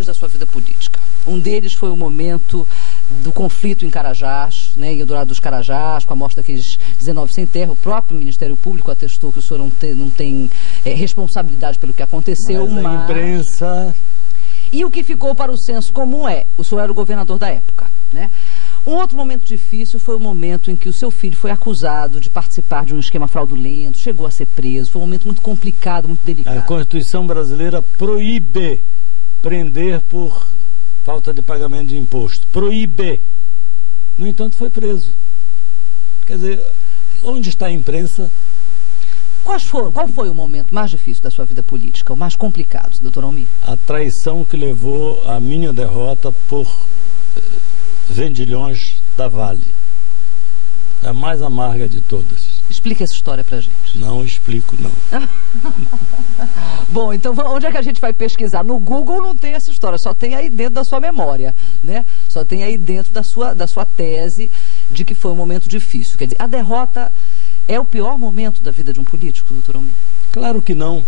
difíceis da sua vida política. Um deles foi o momento do conflito em Carajás, né, em Eldorado dos Carajás, com a morte daqueles 19 sem terra. O próprio Ministério Público atestou que o senhor não tem responsabilidade pelo que aconteceu. Mas a imprensa... E o que ficou para o senso comum o senhor era o governador da época, né? Um outro momento difícil foi o momento em que o seu filho foi acusado de participar de um esquema fraudulento, chegou a ser preso. Foi um momento muito complicado, muito delicado. A Constituição brasileira proíbe prender por falta de pagamento de imposto. Proíbe. No entanto, foi preso. Quer dizer, onde está a imprensa? Qual foi o momento mais difícil da sua vida política, o mais complicado, doutor Almir? A traição que levou à minha derrota por vendilhões da Vale. A mais amarga de todas. Explique essa história pra gente. Não explico, não. Bom, então onde é que a gente vai pesquisar? No Google não tem essa história, só tem aí dentro da sua memória, né? Só tem aí dentro da sua tese de que foi um momento difícil. Quer dizer, a derrota é o pior momento da vida de um político, doutor Almir? Claro que não.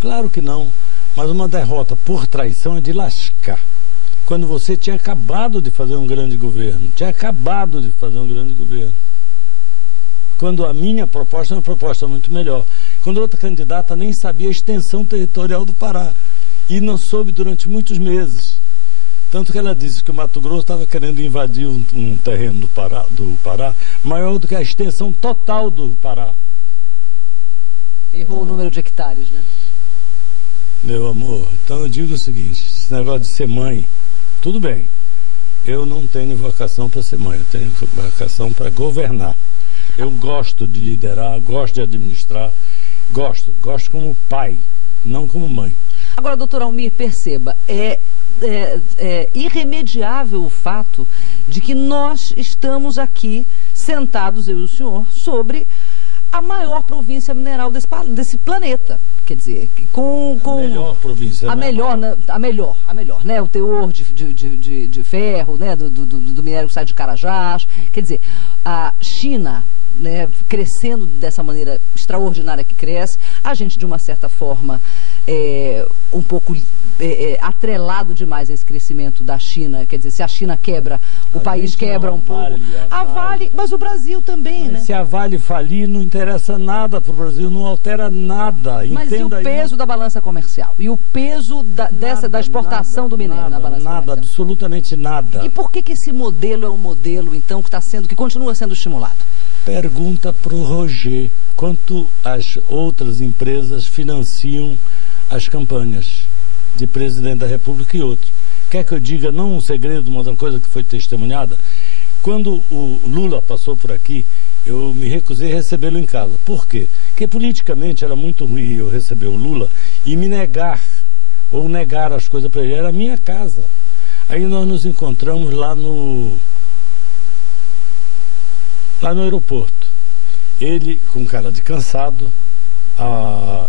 Claro que não. Mas uma derrota por traição é de lascar. Quando você tinha acabado de fazer um grande governo. Quando a minha proposta é uma proposta muito melhor. Quando outra candidata nem sabia a extensão territorial do Pará. E não soube durante muitos meses. Tanto que ela disse que o Mato Grosso estava querendo invadir um terreno do Pará maior do que a extensão total do Pará. Errou o número de hectares, né? Meu amor, então eu digo o seguinte, esse negócio de ser mãe, tudo bem. Eu não tenho vocação para ser mãe, eu tenho vocação para governar. Eu gosto de liderar, gosto de administrar, gosto como pai, não como mãe. Agora, doutor Almir, perceba, é irremediável o fato de que nós estamos aqui, sentados, eu e o senhor, sobre a maior província mineral desse planeta. Quer dizer, a melhor província. A melhor, né? O teor de ferro, né? Do minério que sai de Carajás. Quer dizer, a China, né, crescendo dessa maneira extraordinária que cresce, a gente, de uma certa forma, um pouco atrelado demais a esse crescimento da China. Quer dizer, se a China quebra, o país quebra um pouco. A Vale, mas o Brasil também, né? Se a Vale falir, não interessa nada para o Brasil, não altera nada. Mas e o peso da balança comercial? E o peso da exportação do minério na balança comercial? Nada, absolutamente nada. E por que esse modelo é um modelo, então, que continua sendo estimulado? Pergunta para o Roger quanto as outras empresas financiam as campanhas de presidente da República e outros. Quer que eu diga, não um segredo, mas uma coisa que foi testemunhada? Quando o Lula passou por aqui, eu me recusei a recebê-lo em casa. Por quê? Porque politicamente era muito ruim eu receber o Lula e me negar, ou negar as coisas para ele. Era a minha casa. Aí nós nos encontramos lá no aeroporto. Ele com cara de cansado, a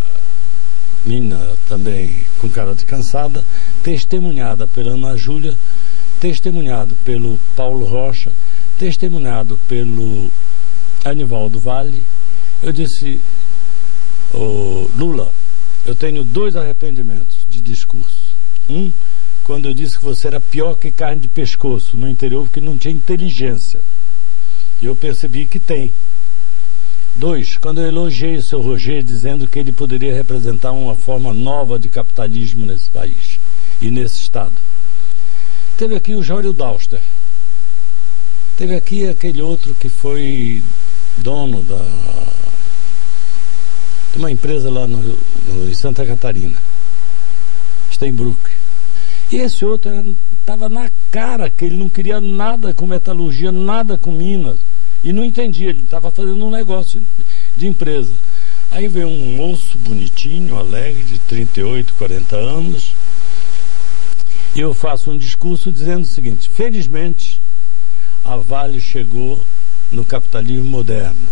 menina também com cara de cansada, testemunhada pela Ana Júlia, testemunhado pelo Paulo Rocha, testemunhado pelo Anivaldo Vale. Eu disse, Lula, eu tenho 2 arrependimentos de discurso. Um, quando eu disse que você era pior que carne de pescoço no interior, porque não tinha inteligência. E eu percebi que tem. 2, quando eu elogiei o seu Roger, dizendo que ele poderia representar uma forma nova de capitalismo nesse país e nesse estado. Teve aqui o Jório Dauster. Teve aqui aquele outro que foi dono de uma empresa lá em Santa Catarina, Steinbrück. E esse outro estava na cara que ele não queria nada com metalurgia, nada com minas. E não entendia, ele estava fazendo um negócio de empresa. Aí veio um moço bonitinho, alegre, de 38, 40 anos, e eu faço um discurso dizendo o seguinte: felizmente a Vale chegou no capitalismo moderno,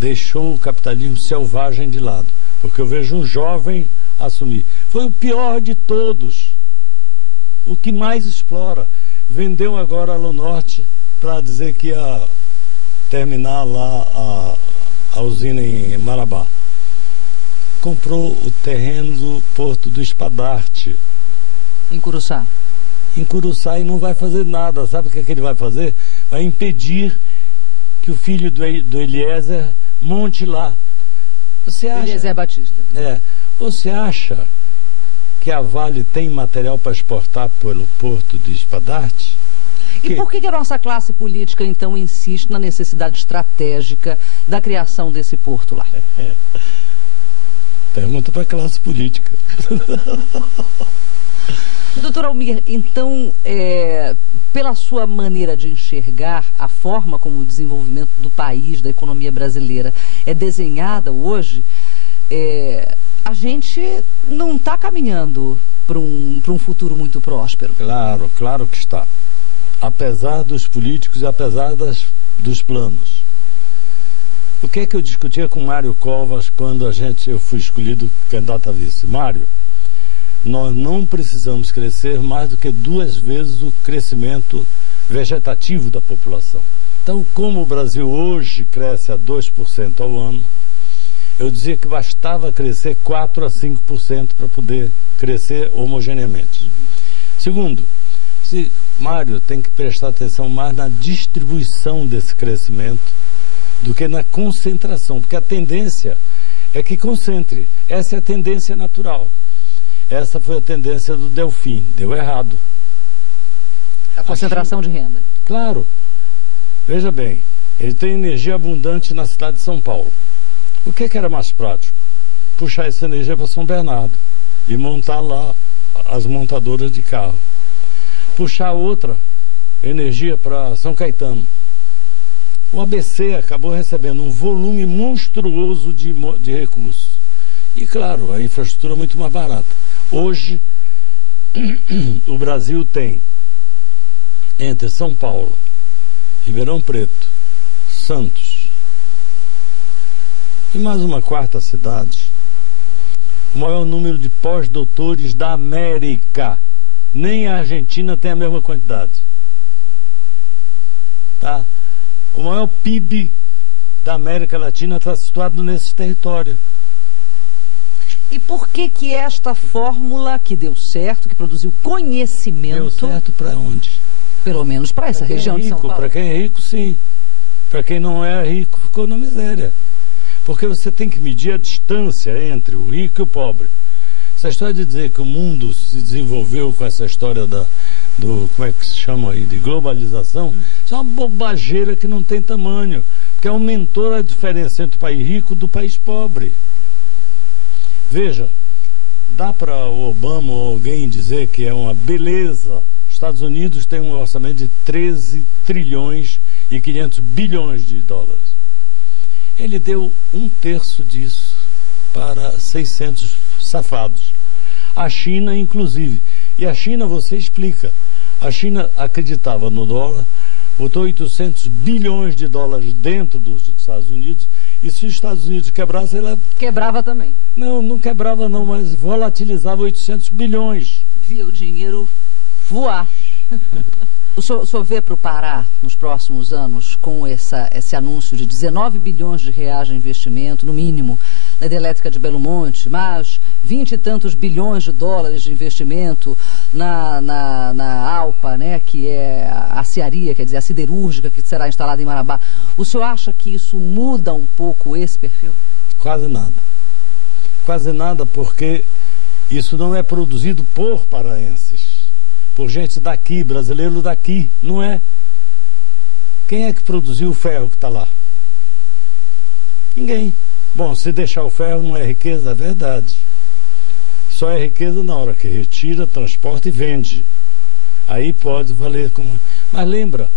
deixou o capitalismo selvagem de lado, porque eu vejo um jovem assumir. Foi o pior de todos, o que mais explora. Vendeu agora a Alunorte para dizer que ia terminar lá a usina em Marabá. Comprou o terreno do Porto do Espadarte. Em Curuçá. Em Curuçá, e não vai fazer nada. Sabe o que ele vai fazer? Vai impedir que o filho do Eliezer monte lá. Você acha? Eliezer Batista. Você acha que a Vale tem material para exportar pelo porto de Espadarte? E por que a nossa classe política, então, insiste na necessidade estratégica da criação desse porto lá? Pergunta para a classe política. Doutor Almir, então, pela sua maneira de enxergar a forma como o desenvolvimento do país, da economia brasileira, é desenhada hoje, a gente não está caminhando para um futuro muito próspero. Claro que está. Apesar dos políticos e apesar dos planos. O que é que eu discutia com Mário Covas quando eu fui escolhido candidato a vice? Mário, nós não precisamos crescer mais do que 2 vezes o crescimento vegetativo da população. Então, como o Brasil hoje cresce a 2% ao ano, eu dizia que bastava crescer 4% a 5% para poder crescer homogeneamente. Segundo, Mário tem que prestar atenção mais na distribuição desse crescimento do que na concentração, porque a tendência é que concentre. Essa é a tendência natural. Essa foi a tendência do Delfim, deu errado. A concentração de renda. Claro. Veja bem, ele tem energia abundante na cidade de São Paulo. O que era mais prático? Puxar essa energia para São Bernardo e montar lá as montadoras de carro. Puxar outra energia para São Caetano. O ABC acabou recebendo um volume monstruoso de recursos. E, claro, a infraestrutura é muito mais barata. Hoje, o Brasil tem, entre São Paulo, Ribeirão Preto, Santos e mais uma 4ª cidade, o maior número de pós-doutores da América. Nem a Argentina tem a mesma quantidade. Tá? O maior PIB da América Latina está situado nesse território. E por que esta fórmula que deu certo, que produziu conhecimento... Deu certo para onde? Pelo menos para essa região de São Paulo. Para quem é rico, sim. Para quem não é rico, ficou na miséria. Porque você tem que medir a distância entre o rico e o pobre. Essa história de dizer que o mundo se desenvolveu com essa história como é que se chama aí, de globalização, isso é uma bobageira que não tem tamanho, porque aumentou a diferença entre o país rico e do país pobre. Veja, dá para o Obama ou alguém dizer que é uma beleza? Os Estados Unidos têm um orçamento de 13 trilhões e 500 bilhões de dólares. Ele deu 1/3 disso para 600 safados. A China, inclusive. E a China, você explica. A China acreditava no dólar, botou 800 bilhões de dólares dentro dos Estados Unidos, e se os Estados Unidos quebrassem, ela... Quebrava também. Não quebrava não, mas volatilizava 800 bilhões. Via o dinheiro voar. O senhor vê para o Pará, nos próximos anos, com esse anúncio de 19 bilhões de reais de investimento, no mínimo, na hidrelétrica de Belo Monte, mais 20 e tantos bilhões de dólares de investimento na Alpa, né, que é a aciaria, quer dizer, a siderúrgica que será instalada em Marabá. O senhor acha que isso muda um pouco esse perfil? Quase nada. Quase nada, porque isso não é produzido por paraenses. Por gente daqui, brasileiro daqui, não é? Quem é que produziu o ferro que está lá? Ninguém. Bom, se deixar o ferro não é riqueza, é verdade. Só é riqueza na hora que retira, transporta e vende. Aí pode valer como... Mas lembra,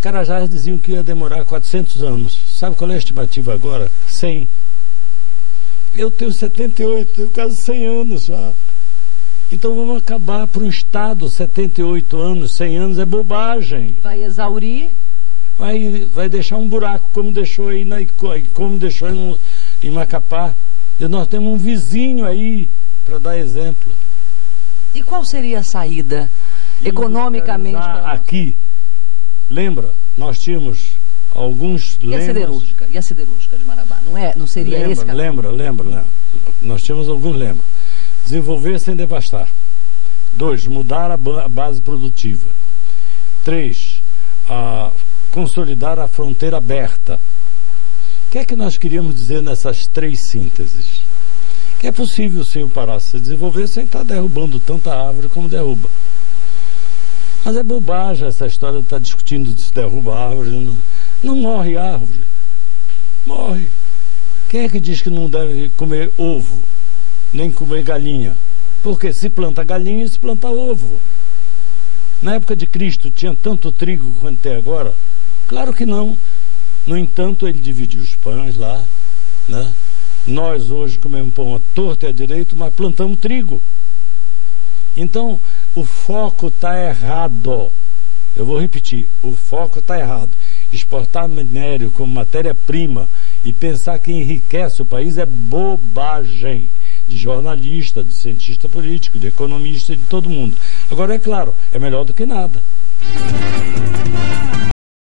Carajás diziam que ia demorar 400 anos. Sabe qual é a estimativa agora? 100. Eu tenho 78, tenho quase 100 anos já. Então vamos acabar para um Estado, 78 anos, 100 anos, é bobagem. Vai exaurir? Vai deixar um buraco, como deixou aí como deixou em Macapá. E nós temos um vizinho aí, para dar exemplo. E qual seria a saída economicamente? Aqui, lembra, nós tínhamos alguns... E a siderúrgica de Marabá? Não seria esse caminho? Lembra. Nós tínhamos alguns lemas. Desenvolver sem devastar. 2, mudar a base produtiva. 3, consolidar a fronteira aberta. O que é que nós queríamos dizer nessas 3 sínteses? Que é possível sim o Pará se desenvolver sem estar derrubando tanta árvore como derruba. Mas é bobagem essa história de estar discutindo se derruba a árvore. Não morre árvore. Morre. Quem é que diz que não deve comer ovo, nem comer galinha? Porque se planta galinha, se planta ovo. Na época de Cristo tinha tanto trigo quanto tem agora? Claro que não. No entanto, ele dividiu os pães lá, né? Nós hoje comemos pão à torta e à direita, mas plantamos trigo. Então, o foco está errado. Eu vou repetir, o foco está errado. Exportar minério como matéria-prima e pensar que enriquece o país é bobagem de jornalista, de cientista político, de economista e de todo mundo. Agora, é claro, é melhor do que nada.